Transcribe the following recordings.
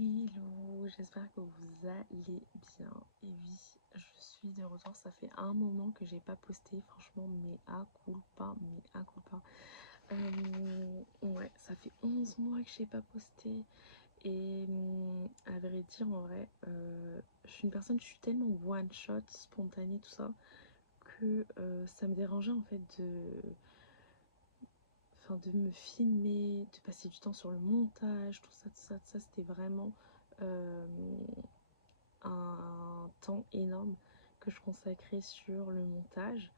Hello, j'espère que vous allez bien. Et oui, je suis de retour. Ça fait un moment que j'ai pas posté, franchement, mais à culpa, mais à culpa. Ouais, ça fait 11 mois que j'ai pas posté. Et à vrai dire, en vrai, je suis une personne, je suis tellement one shot, spontanée, tout ça, que ça me dérangeait en fait de me filmer, de passer du temps sur le montage, tout ça, c'était vraiment euh, un temps énorme que je consacrais sur le montage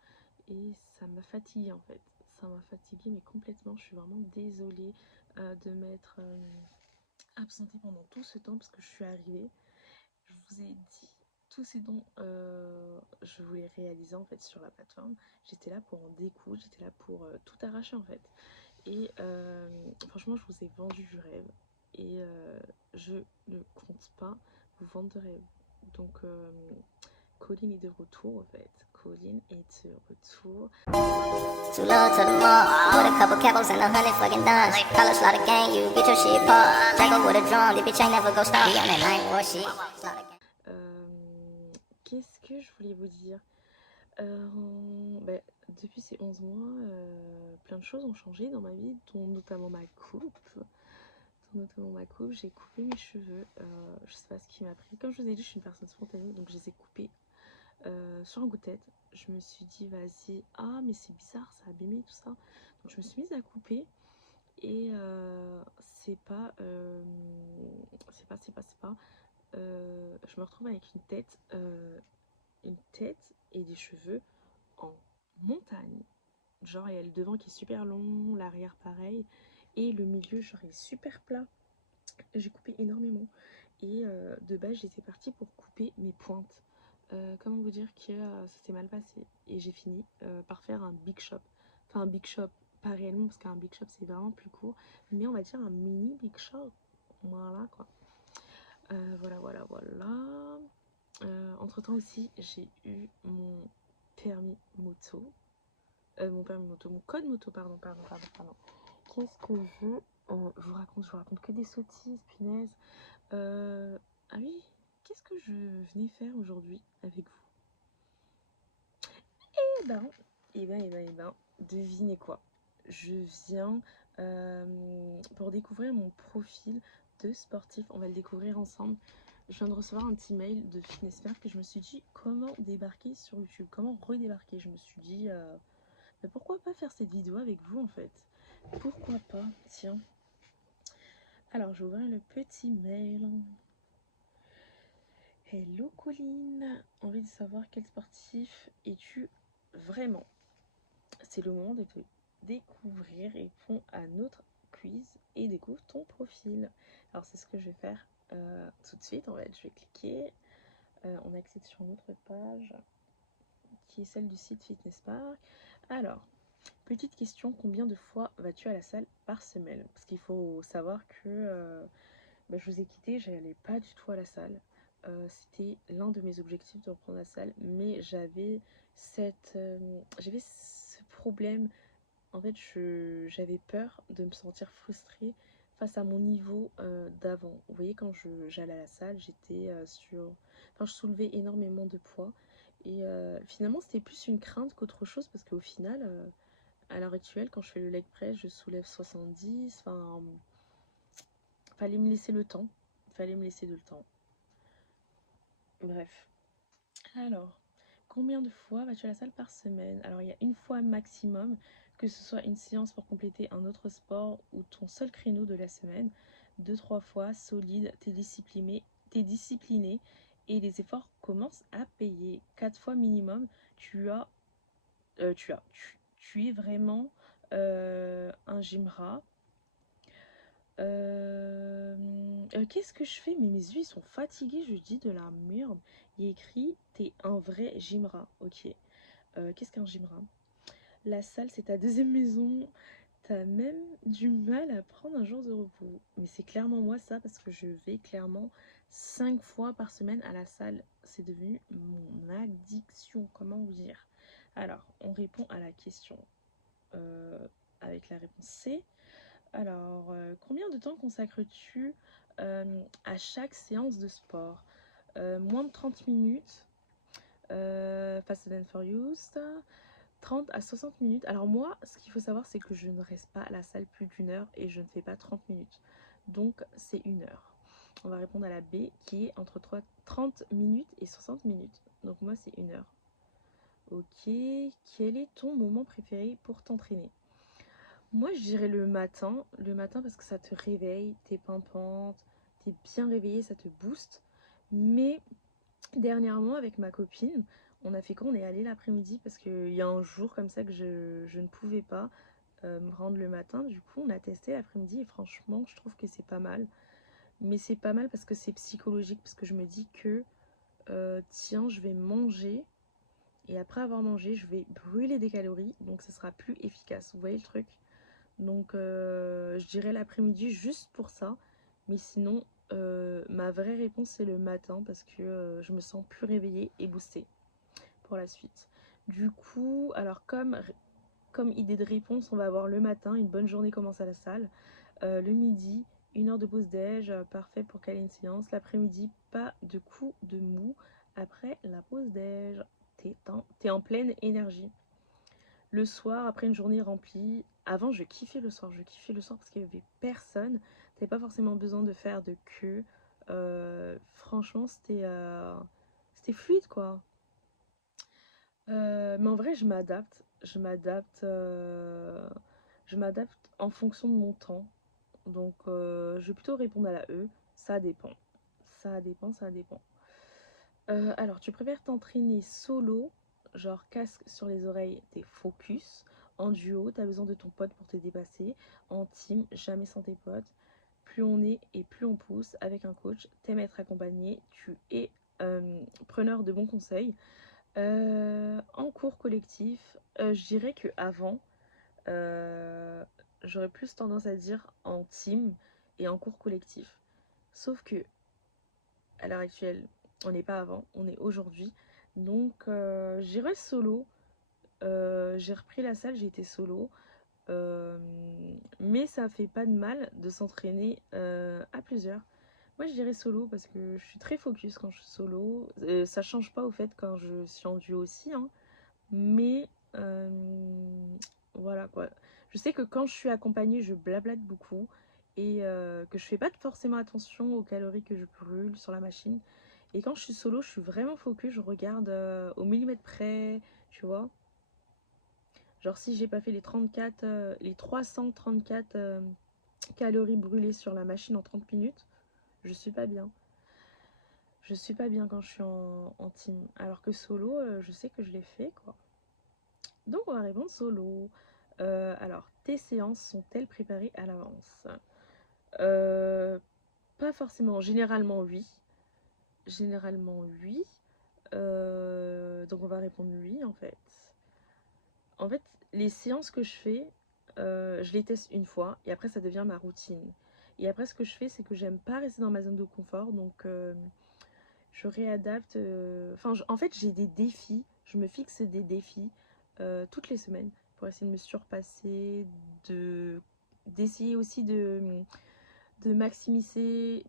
et ça m'a fatiguée en fait. Ça m'a fatiguée mais complètement. Je suis vraiment désolée de m'être absentée pendant tout ce temps parce que je suis arrivée. Je vous ai dit tous ces dons je voulais réaliser en fait sur la plateforme. J'étais là pour en découdre, j'étais là pour tout arracher en fait. Et franchement, je vous ai vendu du rêve. Et je ne compte pas vous vendre de rêve. Donc, Colline est de retour en fait. Colline est de retour. Too low to the mall, with a couple capos and 100 fucking dimes. Color slaughter gang, you get your shit popped. Draco with a drum, the bitch ain't never go stop. He on that night war shit. Slaughter gang. Qu'est-ce que je voulais vous dire bah, depuis ces 11 mois, plein de choses ont changé dans ma vie, dont notamment ma coupe. J'ai coupé mes cheveux. Je sais pas ce qui m'a pris. Comme je vous ai dit, je suis une personne spontanée, donc je les ai coupés sur un coup de tête. Je me suis dit, vas-y, ah, mais c'est bizarre, ça a abîmé tout ça. Donc je me suis mise à couper et je me retrouve avec une tête et des cheveux en montagne. Genre, il y a le devant qui est super long, l'arrière pareil, et le milieu, genre, il est super plat. J'ai coupé énormément. Et de base, j'étais partie pour couper mes pointes. Comment vous dire que ça s'est mal passé. Et j'ai fini par faire un big shop. Enfin, un big shop, pas réellement, parce qu'un big shop, c'est vraiment plus court. Mais on va dire un mini big shop. Voilà, quoi. Voilà. Entre-temps aussi, j'ai eu permis moto. Mon code moto, pardon. Qu'est-ce que je vous raconte que des sottises, punaise. Ah oui, qu'est-ce que je venais faire aujourd'hui avec vous? Eh ben, devinez quoi? Je viens pour découvrir mon profil de sportif. On va le découvrir ensemble. Je viens de recevoir un petit mail de Fitness Fair que je me suis dit comment débarquer sur YouTube, comment redébarquer. Je me suis dit mais pourquoi pas faire cette vidéo avec vous en fait? Pourquoi pas? Tiens. Alors, j'ouvre le petit mail. Hello Colline, envie de savoir quel sportif es-tu vraiment? C'est le moment de te découvrir, réponds à notre quiz et découvre ton profil. Alors c'est ce que je vais faire tout de suite. En fait, je vais cliquer, on accède sur notre page qui est celle du site Fitness Park. Alors, petite question, combien de fois vas-tu à la salle par semaine? Parce qu'il faut savoir que je vous ai quitté, j'allais pas du tout à la salle. C'était l'un de mes objectifs de reprendre la salle, mais j'avais ce problème. En fait, j'avais peur de me sentir frustrée face à mon niveau d'avant. Vous voyez, quand j'allais à la salle, enfin, je soulevais énormément de poids. Et finalement, c'était plus une crainte qu'autre chose, parce qu'au final, à l'heure actuelle, quand je fais le leg press, je soulève 70. Enfin, fallait me laisser le temps. Fallait me laisser le temps. Bref. Alors, combien de fois vas-tu à la salle par semaine? Alors, il y a une fois maximum, que ce soit une séance pour compléter un autre sport ou ton seul créneau de la semaine. 2, 3 fois, solide, t'es discipliné et les efforts commencent à payer. 4 fois minimum, tu es vraiment un gym rat. Qu'est-ce que je fais? Mais mes yeux ils sont fatigués, je dis de la merde. Il est écrit t'es un vrai gymra. Ok. Qu'est-ce qu'un gymra? La salle c'est ta deuxième maison. T'as même du mal à prendre un jour de repos. Mais c'est clairement moi ça parce que je vais clairement 5 fois par semaine à la salle. C'est devenu mon addiction. Comment vous dire? Alors, on répond à la question avec la réponse C. Alors, combien de temps consacres-tu à chaque séance de sport. Moins de 30 minutes, Fast and Furious, 30 à 60 minutes. Alors moi, ce qu'il faut savoir, c'est que je ne reste pas à la salle plus d'une heure et je ne fais pas 30 minutes. Donc c'est 1 heure. On va répondre à la B qui est entre 30 minutes et 60 minutes. Donc moi, c'est 1 heure. Ok, quel est ton moment préféré pour t'entraîner? Moi, je dirais le matin. Le matin parce que ça te réveille, t'es pimpante, t'es bien réveillée, ça te booste. Mais dernièrement, avec ma copine, on a fait quoi? On est allé l'après-midi parce qu'il y a un jour comme ça que je ne pouvais pas me rendre le matin. Du coup, on a testé l'après-midi et franchement, je trouve que c'est pas mal. Mais c'est pas mal parce que c'est psychologique, parce que je me dis que tiens, je vais manger et après avoir mangé, je vais brûler des calories, donc ce sera plus efficace. Vous voyez le truc? Donc je dirais l'après-midi juste pour ça. Mais sinon, ma vraie réponse c'est le matin parce que je me sens plus réveillée et boostée pour la suite. Du coup, alors comme idée de réponse, on va avoir le matin, une bonne journée commence à la salle. Le midi, 1 heure de pause déj, parfait pour caler une séance. L'après-midi, pas de coup de mou après la pause déj. T'es en pleine énergie. Le soir, après une journée remplie, avant je kiffais le soir, parce qu'il y avait personne. T'avais pas forcément besoin de faire de queue. Franchement, c'était fluide quoi. Mais en vrai, je m'adapte en fonction de mon temps. Donc, je vais plutôt répondre à la E. Ça dépend. Ça dépend, ça dépend. Alors, tu préfères t'entraîner solo, genre casque sur les oreilles, t'es focus. En duo, t'as besoin de ton pote pour te dépasser. En team, jamais sans tes potes. Plus on est et plus on pousse avec un coach. T'aimes être accompagné, tu es preneur de bons conseils. En cours collectif, je dirais que avant, euh, j'aurais plus tendance à dire en team et en cours collectif. Sauf que à l'heure actuelle, on n'est pas avant, on est aujourd'hui. Donc j'irai solo. J'ai repris la salle, j'ai été solo. Euh, mais ça fait pas de mal de s'entraîner à plusieurs. Moi je dirais solo parce que je suis très focus quand je suis solo. Ça change pas au fait quand je suis en duo aussi, hein. Mais voilà quoi. Je sais que quand je suis accompagnée, je blablate beaucoup et que je fais pas forcément attention aux calories que je brûle sur la machine. Et quand je suis solo, je suis vraiment focus, je regarde au millimètre près, tu vois. Genre si j'ai pas fait les 334 calories brûlées sur la machine en 30 minutes, je suis pas bien. Je suis pas bien quand je suis en team. Alors que solo, je sais que je l'ai fait quoi. Donc on va répondre solo. Alors, tes séances sont-elles préparées à l'avance? Euh, Pas forcément. Généralement oui. Généralement oui. Donc on va répondre oui en fait. En fait, les séances que je fais, je les teste une fois et après ça devient ma routine. Et après ce que je fais, c'est que j'aime pas rester dans ma zone de confort, donc je réadapte. Enfin, en fait, j'ai des défis. Je me fixe des défis toutes les semaines pour essayer de me surpasser, de d'essayer aussi de maximiser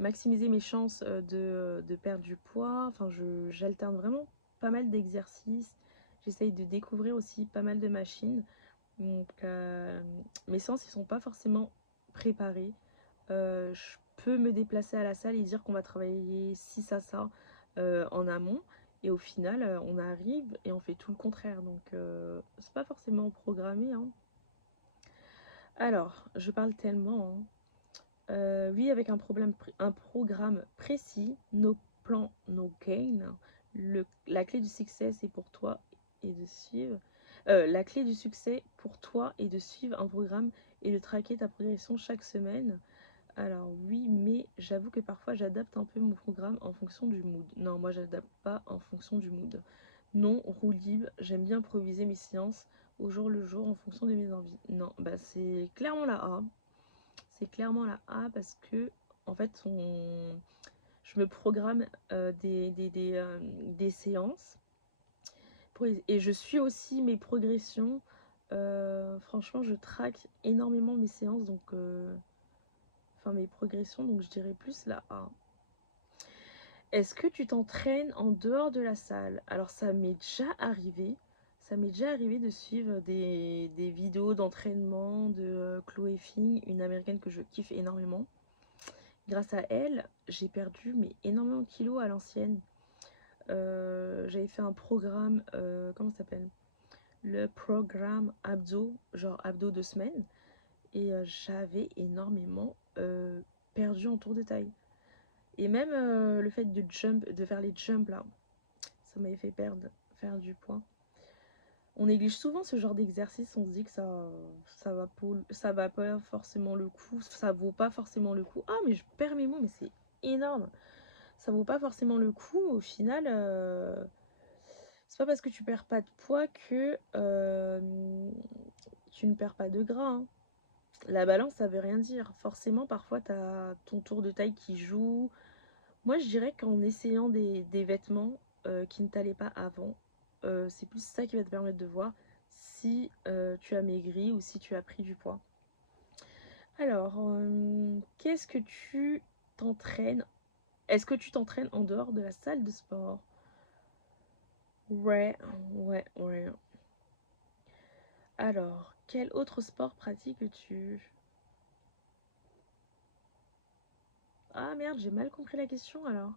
mes chances de perdre du poids. Enfin, j'alterne vraiment pas mal d'exercices. J'essaye de découvrir aussi pas mal de machines. Donc, mes séances, ils sont pas forcément préparés. Je peux me déplacer à la salle et dire qu'on va travailler ci, ça en amont. Et au final, on arrive et on fait tout le contraire. Donc, c'est pas forcément programmé, hein. Alors, je parle tellement, hein. Oui, avec un programme précis, nos plans, nos gains. La clé du succès, c'est pour toi et de suivre. La clé du succès pour toi est de suivre un programme et de traquer ta progression chaque semaine. Alors oui, mais j'avoue que parfois j'adapte un peu mon programme en fonction du mood. Non, moi j'adapte pas en fonction du mood. Non, roue libre, j'aime bien improviser mes séances au jour le jour en fonction de mes envies. Non, bah c'est clairement la A. C'est clairement la A parce que en fait je me programme des séances et je suis aussi mes progressions. Franchement, je traque énormément mes séances donc enfin mes progressions, donc je dirais plus la A. Est-ce que tu t'entraînes en dehors de la salle? Alors ça m'est déjà arrivé. Ça m'est déjà arrivé de suivre des vidéos d'entraînement de Chloé Fing, une américaine que je kiffe énormément. Grâce à elle, j'ai perdu mais énormément de kilos à l'ancienne. J'avais fait un programme, comment ça s'appelle? Le programme abdos, genre abdos 2 semaines. Et j'avais énormément perdu en tour de taille. Et même le fait de faire les jumps là, ça m'avait fait faire du poids. On néglige souvent ce genre d'exercice, on se dit que ça va pas forcément le coup, ça vaut pas forcément le coup. Ah mais je perds mes mots, mais c'est énorme. Ça vaut pas forcément le coup, au final, c'est pas parce que tu perds pas de poids que tu ne perds pas de gras, hein. La balance, ça veut rien dire. Forcément, parfois, tu as ton tour de taille qui joue. Moi, je dirais qu'en essayant des vêtements qui ne t'allaient pas avant, c'est plus ça qui va te permettre de voir si tu as maigri ou si tu as pris du poids. Alors, qu'est-ce que tu t'entraînes? Est-ce que tu t'entraînes en dehors de la salle de sport? Ouais, ouais. Alors, quel autre sport pratiques-tu? Ah merde, j'ai mal compris la question alors.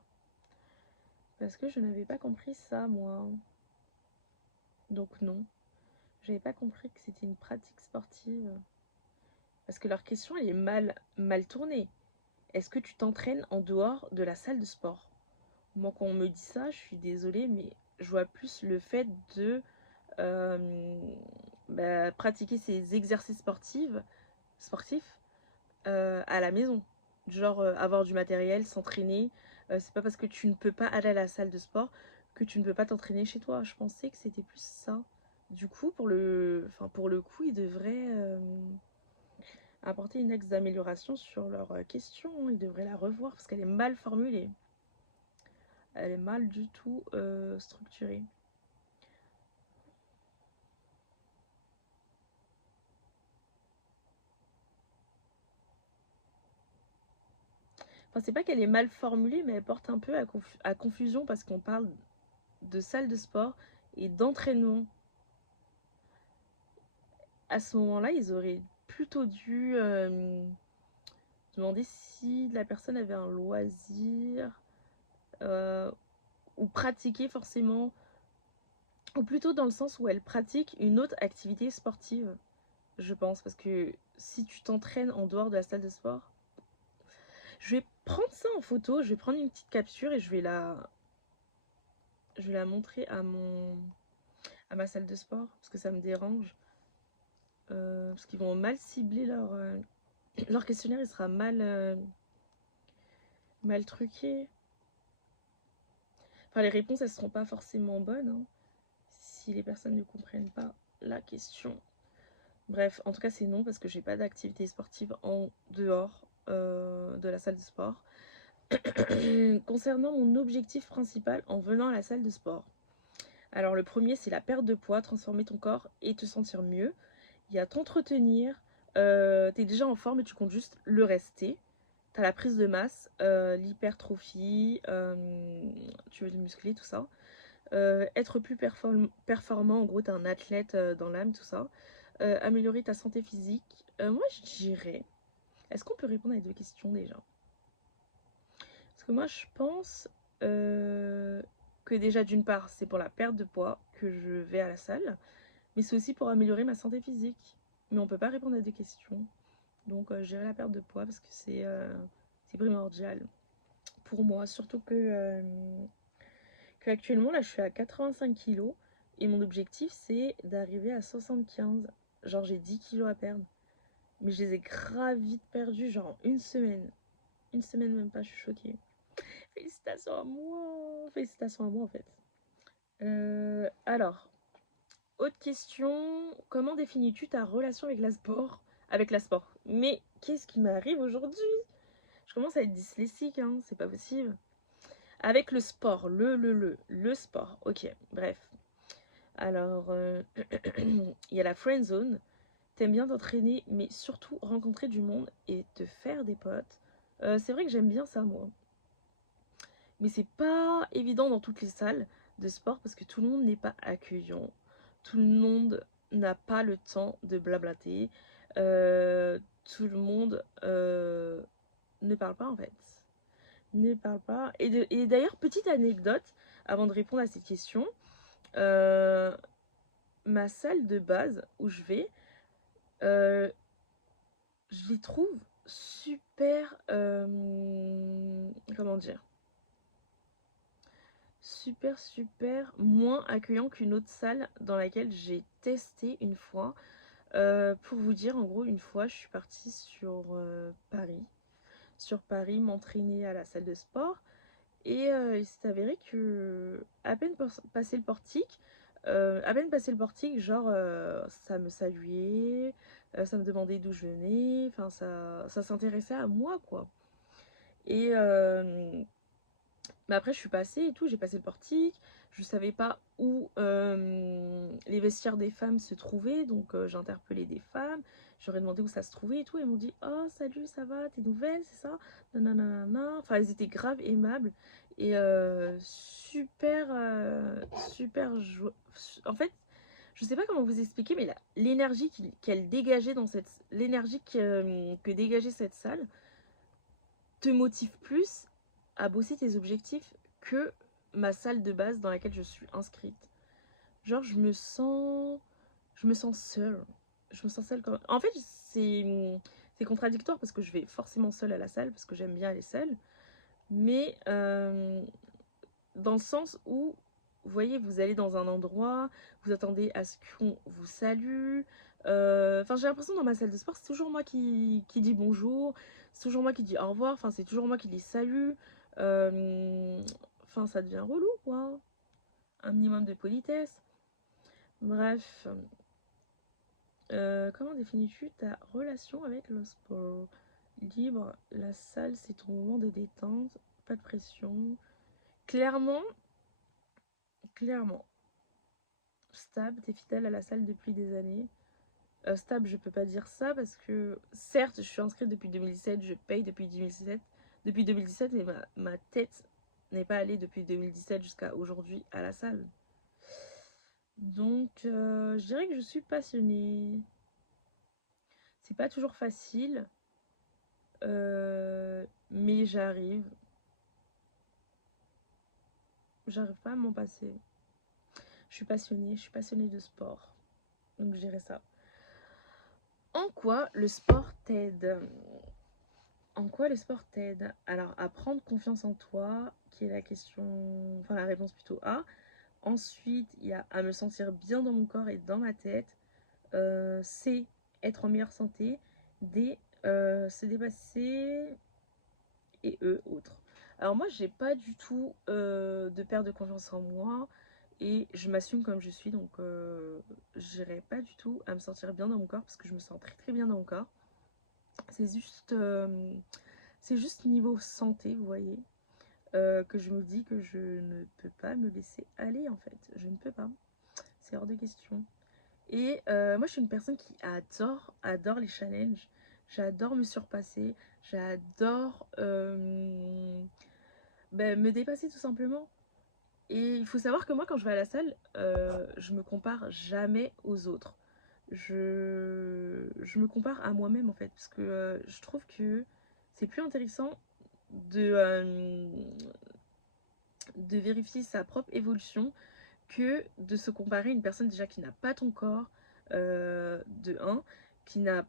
Parce que je n'avais pas compris ça, moi. Donc non, j'avais pas compris que c'était une pratique sportive. Parce que leur question, elle est mal tournée. Est-ce que tu t'entraînes en dehors de la salle de sport? Moi, quand on me dit ça, je suis désolée, mais je vois plus le fait de euh, pratiquer ces exercices sportifs à la maison. Genre avoir du matériel, s'entraîner. C'est pas parce que tu ne peux pas aller à la salle de sport que tu ne peux pas t'entraîner chez toi. Je pensais que c'était plus ça. Du coup, pour le coup, ils devraient apporter une axe d'amélioration sur leur question. Ils devraient la revoir parce qu'elle est mal formulée. Elle est mal du tout structurée. Enfin, c'est pas qu'elle est mal formulée, mais elle porte un peu à confusion parce qu'on parle de salle de sport et d'entraînement. À ce moment-là, ils auraient plutôt dû demander si la personne avait un loisir euh, ou pratiquer forcément, ou plutôt dans le sens où elle pratique une autre activité sportive, je pense, parce que si tu t'entraînes en dehors de la salle de sport, je vais prendre ça en photo, je vais prendre une petite capture et je vais la montrer à ma salle de sport parce que ça me dérange. Parce qu'ils vont mal cibler leur questionnaire, il sera mal truqué. Enfin, les réponses, elles seront pas forcément bonnes hein, si les personnes ne comprennent pas la question. Bref, en tout cas, c'est non parce que j'ai pas d'activité sportive en dehors de la salle de sport. Concernant mon objectif principal en venant à la salle de sport. Alors, le premier, c'est la perte de poids, transformer ton corps et te sentir mieux. Il y a t'entretenir. T'es déjà en forme et tu comptes juste le rester. T'as la prise de masse, l'hypertrophie, tu veux te muscler, tout ça. Être plus performant, en gros, t'es un athlète dans l'âme, tout ça. Améliorer ta santé physique. Moi, je dirais. Est-ce qu'on peut répondre à les deux questions déjà? Parce que moi, je pense que déjà, d'une part, c'est pour la perte de poids que je vais à la salle, mais c'est aussi pour améliorer ma santé physique. Mais on peut pas répondre à deux questions. Donc, je dirais la perte de poids parce que c'est primordial pour moi. Surtout que actuellement, là, je suis à 85 kilos et mon objectif, c'est d'arriver à 75. Genre, j'ai 10 kilos à perdre. Mais je les ai grave vite perdus, genre en une semaine. Une semaine même pas, je suis choquée. Félicitations à moi. Félicitations à moi en fait. Alors, autre question. Comment définis-tu ta relation avec la sport? Mais qu'est-ce qui m'arrive aujourd'hui? Je commence à être dyslexique, hein, c'est pas possible. Avec le sport, le sport. Ok, bref. Alors, il y a la friend zone. t'aimes bien t'entraîner, mais surtout rencontrer du monde et te faire des potes. C'est vrai que j'aime bien ça, moi. Mais c'est pas évident dans toutes les salles de sport parce que tout le monde n'est pas accueillant. Tout le monde n'a pas le temps de blablater. Tout le monde ne parle pas en fait. Ne parle pas. Et d'ailleurs, petite anecdote avant de répondre à cette question. euh, Ma salle de base où je vais, euh, je les trouve super. Comment dire? Super, super moins accueillant qu'une autre salle dans laquelle j'ai testé une fois. Pour vous dire, en gros, une fois, je suis partie sur Paris. Sur Paris, m'entraîner à la salle de sport. Et il s'est avéré que, à peine passé le portique, genre, ça me saluait, ça me demandait d'où je venais, enfin, ça s'intéressait à moi, quoi. Et mais après, je suis passée et tout, j'ai passé le portique. Je savais pas où les vestiaires des femmes se trouvaient, donc j'ai interpellé des femmes. J'aurais demandé où ça se trouvait et tout. Elles m'ont dit: Oh, salut, ça va, t'es nouvelle, c'est ça? Nanana. Enfin, elles étaient grave aimables et super, super En fait, je sais pas comment vous expliquer, mais l'énergie qu'elle dégageait dans cette. L'énergie que dégageait cette salle te motive plus à bosser tes objectifs que ma salle de base dans laquelle je suis inscrite. Genre, je me sens seule. Je me sens seule quand. En fait, c'est contradictoire parce que je vais forcément seule à la salle parce que j'aime bien aller seule. Mais dans le sens où, vous voyez, vous allez dans un endroit, vous attendez à ce qu'on vous salue. Enfin, j'ai l'impression dans ma salle de sport, c'est toujours moi qui dis bonjour, c'est toujours moi qui dis au revoir, enfin, c'est toujours moi qui les salue. Euh, Enfin, ça devient relou, quoi. Un minimum de politesse. Bref, comment définis-tu ta relation avec le sport? Libre, la salle, c'est ton moment de détente, pas de pression. Clairement, clairement. Stab, t'es fidèle à la salle depuis des années. Stab, je peux pas dire ça parce que certes, je suis inscrite depuis 2017, je paye depuis 2017, mais ma tête n'est pas allée depuis 2017 jusqu'à aujourd'hui à la salle. Donc, je dirais que je suis passionnée. C'est pas toujours facile, mais j'arrive. J'arrive pas à m'en passer. Je suis passionnée de sport. Donc, je dirais ça. En quoi le sport t'aide? En quoi le sport t'aide? Alors, à prendre confiance en toi, qui est la question, enfin la réponse plutôt A. Ensuite, il y a à me sentir bien dans mon corps et dans ma tête. C, être en meilleure santé. D, se dépasser. Et E, autre. Alors moi, j'ai pas du tout de perte de confiance en moi. Et je m'assume comme je suis, donc j'irai pas du tout à me sentir bien dans mon corps parce que je me sens très très bien dans mon corps. C'est juste, euh, c'est juste niveau santé, vous voyez, que je me dis que je ne peux pas me laisser aller en fait. Je ne peux pas. C'est hors de question. Et moi, je suis une personne qui adore les challenges. J'adore me surpasser. J'adore me dépasser tout simplement. Et il faut savoir que moi, quand je vais à la salle, je me compare jamais aux autres. Je me compare à moi-même en fait, parce que je trouve que c'est plus intéressant de, de vérifier sa propre évolution que de se comparer à une personne déjà qui n'a pas ton corps, de un, qui n'a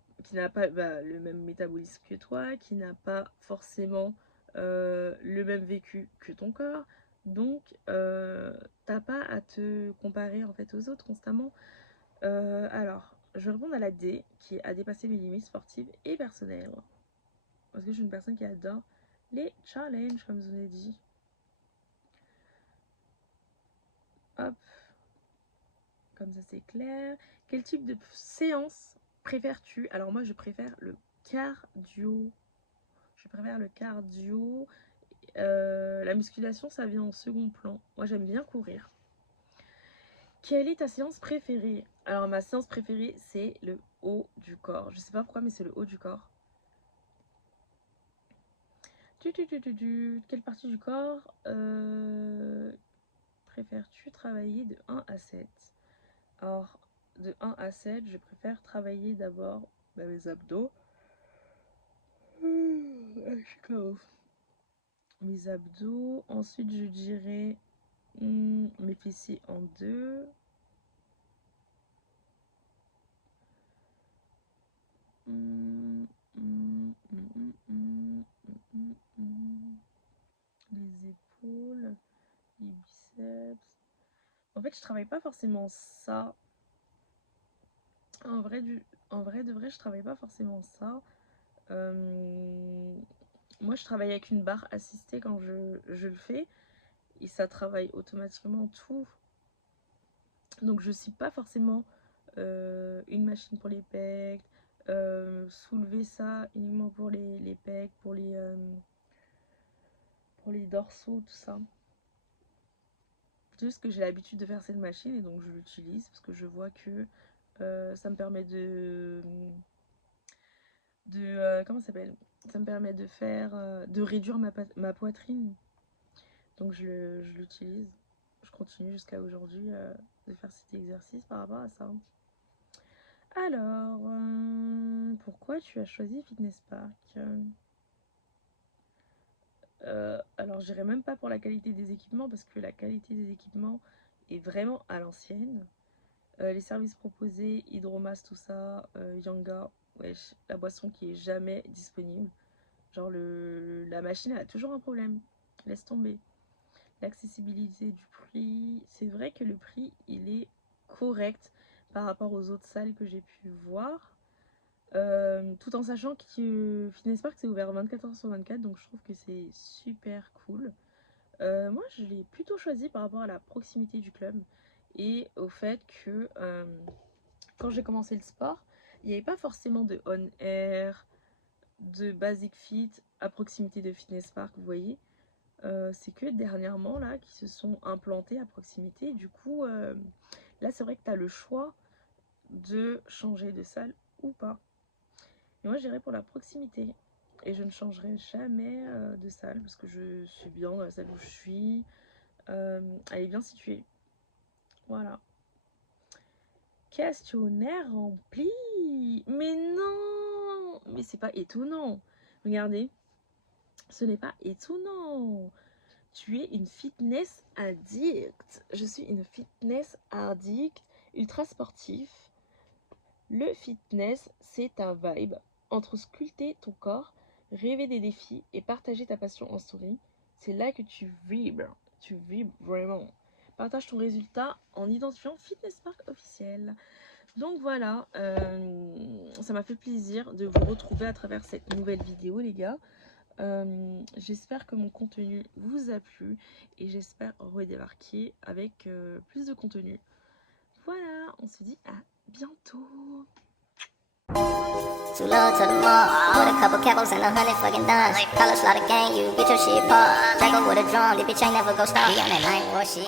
pas le même métabolisme que toi, qui n'a pas forcément le même vécu que ton corps. Donc, t'as pas à te comparer en fait aux autres constamment. Alors, je vais répondre à la D, qui est à dépasser mes limites sportives et personnelles. Parce que je suis une personne qui adore les challenges, comme je vous ai dit. Hop, comme ça c'est clair. Quel type de séance préfères-tu? Alors moi je préfère le cardio. Je préfère le cardio. La musculation ça vient en second plan. Moi j'aime bien courir. Quelle est ta séance préférée? Alors ma séance préférée c'est le haut du corps. Je sais pas pourquoi mais c'est le haut du corps. Quelle partie du corps préfères-tu travailler de 1 à 7? Alors de 1 à 7 je préfère travailler d'abord mes abdos. Je suis KO. Mes abdos. Ensuite je dirais mes fessiers en deux. Les épaules, les biceps. En fait, je travaille pas forcément ça. En vrai de vrai, je travaille pas forcément ça. Moi, je travaille avec une barre assistée quand je le fais. Et ça travaille automatiquement tout. Donc, je suis pas forcément une machine pour les pecs. Soulever ça uniquement pour les pecs, pour les dorsaux, tout ça. C'est juste que j'ai l'habitude de faire cette machine et donc je l'utilise parce que je vois que ça me permet comment ça s'appelle, ça me permet de faire de réduire ma poitrine, donc je l'utilise. Je continue jusqu'à aujourd'hui de faire cet exercice par rapport à ça. Alors pourquoi tu as choisi Fitness Park? Alors j'irai même pas pour la qualité des équipements parce que la qualité des équipements est vraiment à l'ancienne. Les services proposés, Hydromass, tout ça, Yanga, wesh, la boisson qui est jamais disponible. Genre la machine elle a toujours un problème, laisse tomber. L'accessibilité du prix, c'est vrai que le prix il est correct par rapport aux autres salles que j'ai pu voir. Tout en sachant que Fitness Park c'est ouvert 24h/24, donc je trouve que c'est super cool. Moi je l'ai plutôt choisi par rapport à la proximité du club et au fait que quand j'ai commencé le sport, il n'y avait pas forcément de on air, de basic fit à proximité de Fitness Park, vous voyez. C'est que dernièrement là qui se sont implantés à proximité. Du coup là c'est vrai que tu as le choix de changer de salle ou pas. Et moi j'irai pour la proximité et je ne changerai jamais de salle parce que je suis bien dans la salle où je suis. Elle est bien située. Voilà. Questionnaire rempli. Mais non. Mais c'est pas étonnant. Regardez. Ce n'est pas étonnant. Tu es une fitness addict. Je suis une fitness addict ultra sportif. Le fitness, c'est ta vibe. Entre sculpter ton corps, rêver des défis et partager ta passion en story, c'est là que tu vibres. Tu vibres vraiment. Partage ton résultat en identifiant Fitness Park officiel. Donc voilà, ça m'a fait plaisir de vous retrouver à travers cette nouvelle vidéo les gars. J'espère que mon contenu vous a plu et j'espère redébarquer avec plus de contenu. Voilà, on se dit à bientôt. Too low to the mall, with a couple capos and 100 fucking dimes. Color slaughter gang, you get your shit paused. Drago with a drum, the bitch ain't never go stop. Be on that night war shit.